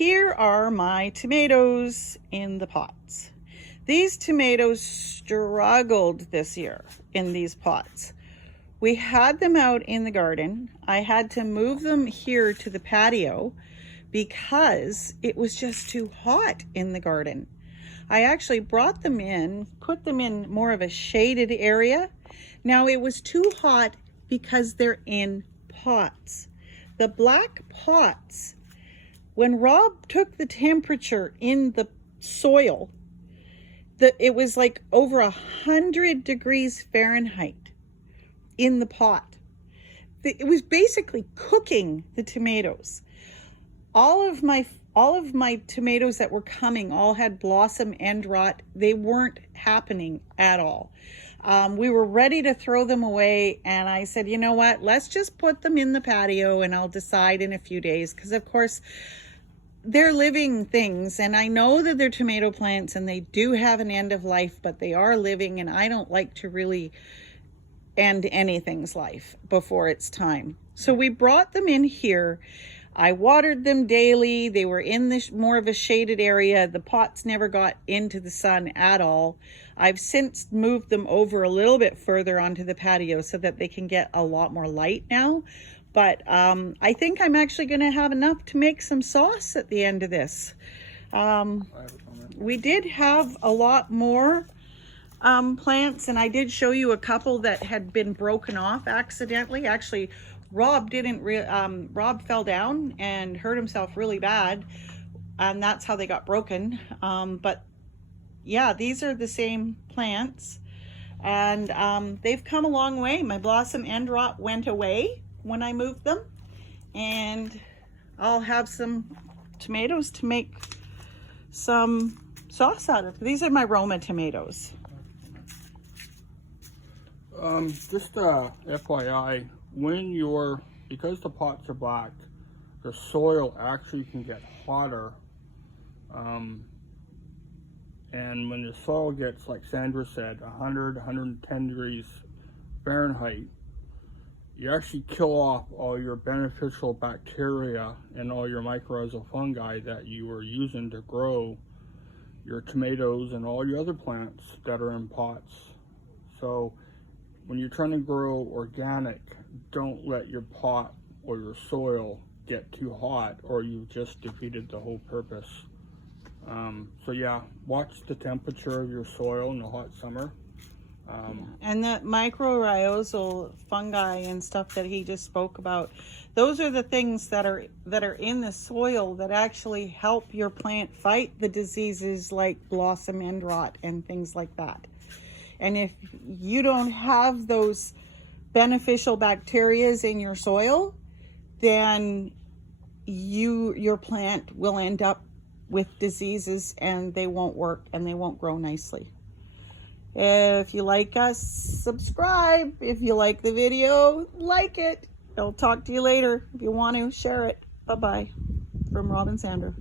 Here are my tomatoes in the pots. These tomatoes struggled this year in these pots. We had them out in the garden. I had to move them here to the patio because it was just too hot in the garden. I actually brought them in, put them in more of a shaded area. Now it was too hot because they're in pots. The black pots, when Rob took the temperature in the soil, it was like over 100 degrees Fahrenheit in the pot. It was basically cooking the tomatoes. All of my tomatoes that were coming all had blossom end rot. They weren't happening at all. We were ready to throw them away, and I said, you know what, let's just put them in the patio and I'll decide in a few days, because of course they're living things, and I know that they're tomato plants and they do have an end of life, but they are living, and I don't like to really end anything's life before it's time. So we brought them in here. I watered them daily. They were in this more of a shaded area. The pots never got into the sun at all. I've since moved them over a little bit further onto the patio so that they can get a lot more light now. But I think I'm actually going to have enough to make some sauce at the end of this. We did have a lot more plants, and I did show you a couple that had been broken off accidentally. Actually, Rob Rob fell down and hurt himself really bad, and that's how they got broken. But yeah, these are the same plants, and they've come a long way. My blossom end rot went away when I moved them, and I'll have some tomatoes to make some sauce out of. These are my Roma tomatoes. Just FYI, because the pots are black, the soil actually can get hotter, and when the soil gets, like Sandra said, 100, 110 degrees Fahrenheit, you actually kill off all your beneficial bacteria and all your mycorrhizal fungi that you were using to grow your tomatoes and all your other plants that are in pots. So when you're trying to grow organic, don't let your pot or your soil get too hot, or you've just defeated the whole purpose. So yeah, watch the temperature of your soil in the hot summer. And the mycorrhizal fungi and stuff that he just spoke about, those are the things that are in the soil that actually help your plant fight the diseases like blossom end rot and things like that. And if you don't have those beneficial bacteria in your soil, then your plant will end up with diseases, and they won't work and they won't grow nicely. If you like us, subscribe. If you like the video, like it. I'll talk to you later. If you want to, share it. Bye-bye. From Rob and Sandra.